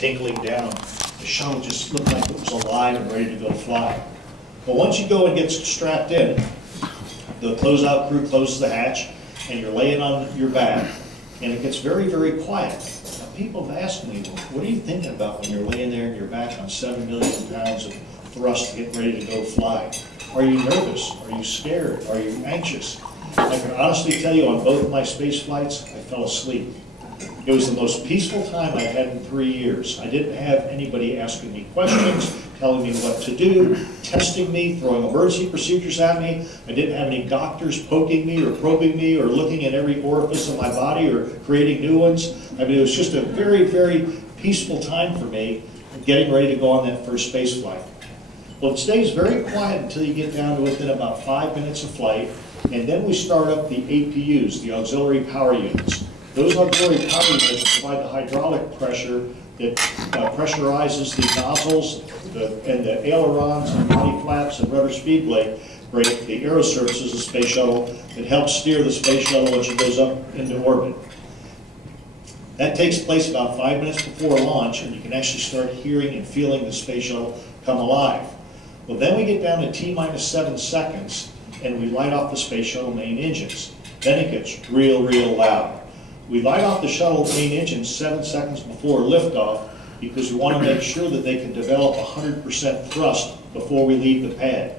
tinkling down. The shuttle just looked like it was alive and ready to go fly. But once you go and get strapped in, the closeout crew closes the hatch, and you're laying on your back, and it gets very, very quiet. Now, people have asked me, well, what are you thinking about when you're laying there on your back on 7 million pounds of thrust to get ready to go fly? Are you nervous? Are you scared? Are you anxious? I can honestly tell you on both of my space flights, I fell asleep. It was the most peaceful time I've had in 3 years. I didn't have anybody asking me questions, telling me what to do, testing me, throwing emergency procedures at me. I didn't have any doctors poking me or probing me or looking at every orifice of my body or creating new ones. I mean, it was just a very, very peaceful time for me getting ready to go on that first space flight. Well, it stays very quiet until you get down to within about 5 minutes of flight, and then we start up the APUs, the auxiliary power units. Those auxiliary power units provide the hydraulic pressure that pressurizes the nozzles and the ailerons and body flaps and rudder speed brake, the aero surfaces of the space shuttle that helps steer the space shuttle as it goes up into orbit. That takes place about 5 minutes before launch, and you can actually start hearing and feeling the space shuttle come alive. Well, then we get down to T-minus 7 seconds, and we light off the space shuttle main engines. Then it gets real, real loud. We light off the shuttle main engines 7 seconds before liftoff because we want to make sure that they can develop 100% thrust before we leave the pad.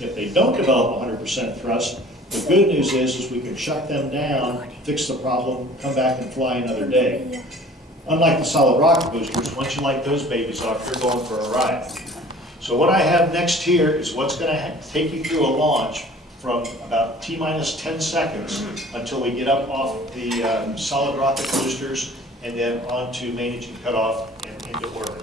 If they don't develop 100% thrust, the good news is we can shut them down, fix the problem, come back and fly another day. Unlike the solid rocket boosters, once you light those babies off, you're going for a ride. So what I have next here is what's going to take you through a launch from about T-minus 10 seconds until we get up off the solid rocket boosters and then onto main engine cutoff and into orbit.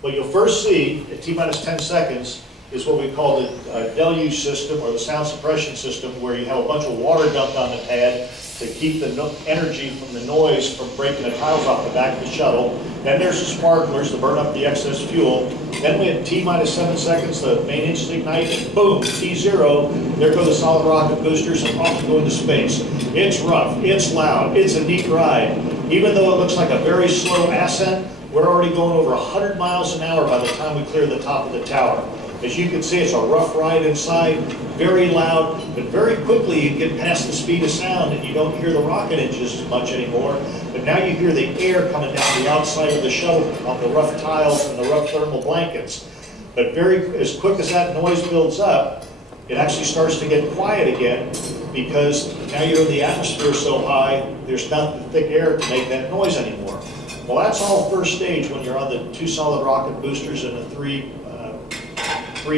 What you'll first see at T-minus 10 seconds is what we call the deluge system or the sound suppression system, where you have a bunch of water dumped on the pad to keep the energy from the noise from breaking the tiles off the back of the shuttle. Then there's the sparklers to burn up the excess fuel. Then we at T-minus 7 seconds, the main engines ignite, and boom, T0, there go the solid rocket boosters, and off to go into space. It's rough, it's loud, it's a neat ride. Even though it looks like a very slow ascent, we're already going over 100 miles an hour by the time we clear the top of the tower. As you can see, it's a rough ride inside, very loud, but very quickly you get past the speed of sound and you don't hear the rocket engines as much anymore. But now you hear the air coming down the outside of the shuttle on the rough tiles and the rough thermal blankets. But as quick as that noise builds up, it actually starts to get quiet again because now you're in the atmosphere so high, there's not the thick air to make that noise anymore. Well, that's all first stage when you're on the 2 solid rocket boosters and the three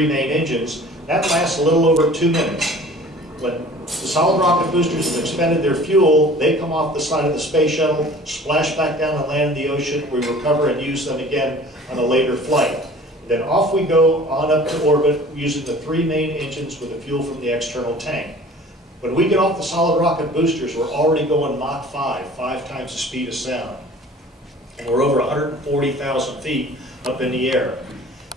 main engines. That lasts a little over 2 minutes. When the solid rocket boosters have expended their fuel, they come off the side of the space shuttle, splash back down and land in the ocean. We recover and use them again on a later flight. Then off we go on up to orbit using the 3 main engines with the fuel from the external tank. When we get off the solid rocket boosters, we're already going Mach 5 times the speed of sound. And we're over 140,000 feet up in the air.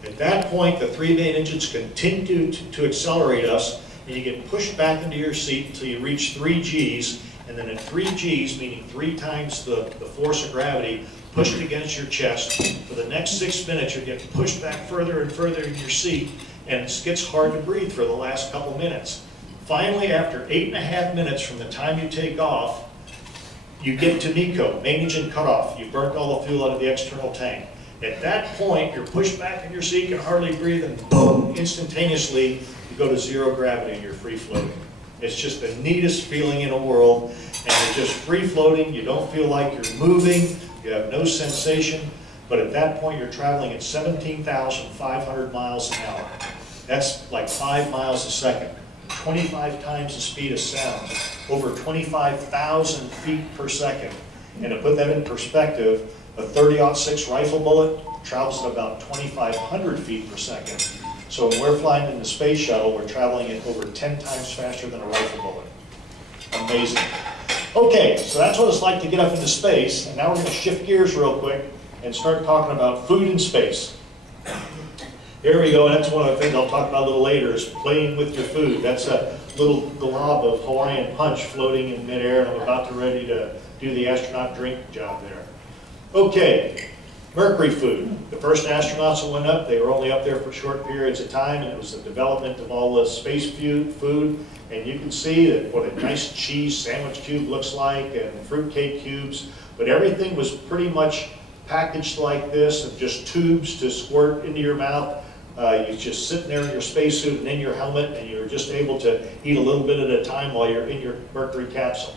At that point, the 3 main engines continue to accelerate us, and you get pushed back into your seat until you reach 3 Gs, and then at 3 Gs, meaning 3 times the force of gravity, pushed against your chest. For the next 6 minutes, you're getting pushed back further and further in your seat, and it gets hard to breathe for the last couple minutes. Finally, after 8.5 minutes from the time you take off, you get to MECO, main engine cutoff. You've burnt all the fuel out of the external tank. At that point, you're pushed back in your seat, can hardly breathe, and boom, instantaneously, you go to 0 gravity and you're free floating. It's just the neatest feeling in the world, and you're just free floating. You don't feel like you're moving. You have no sensation, but at that point, you're traveling at 17,500 miles an hour. That's like 5 miles a second, 25 times the speed of sound, over 25,000 feet per second. And to put that in perspective, a .30-06 rifle bullet travels at about 2,500 feet per second. So when we're flying in the space shuttle, we're traveling at over 10 times faster than a rifle bullet. Amazing. Okay, so that's what it's like to get up into space. And now we're going to shift gears real quick and start talking about food in space. Here we go, and that's one of the things I'll talk about a little later, is playing with your food. That's a little glob of Hawaiian punch floating in midair, and I'm about to ready to do the astronaut drink job there. Okay, Mercury food. The first astronauts that went up, they were only up there for short periods of time, and it was the development of all the space food. And you can see that what a nice cheese sandwich cube looks like, and fruitcake cubes. But everything was pretty much packaged like this, and just tubes to squirt into your mouth. You're just sitting there in your spacesuit and in your helmet, and you're just able to eat a little bit at a time while you're in your Mercury capsule.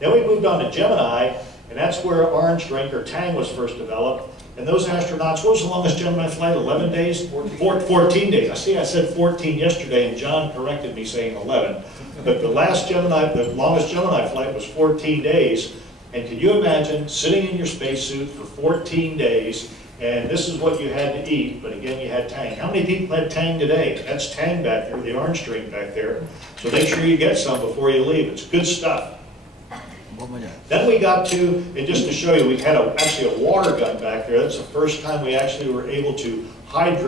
Then we moved on to Gemini, and that's where orange drink, or Tang, was first developed. And those astronauts, what was the longest Gemini flight? 11 days? 14 days. I see I said 14 yesterday, and John corrected me saying 11. But the longest Gemini flight was 14 days. And can you imagine sitting in your spacesuit for 14 days, and this is what you had to eat, but again, you had Tang. How many people had Tang today? That's Tang back there, the orange drink back there. So make sure you get some before you leave. It's good stuff. Then we got to, and just to show you, we had actually a water gun back there. That's the first time we actually were able to hydrate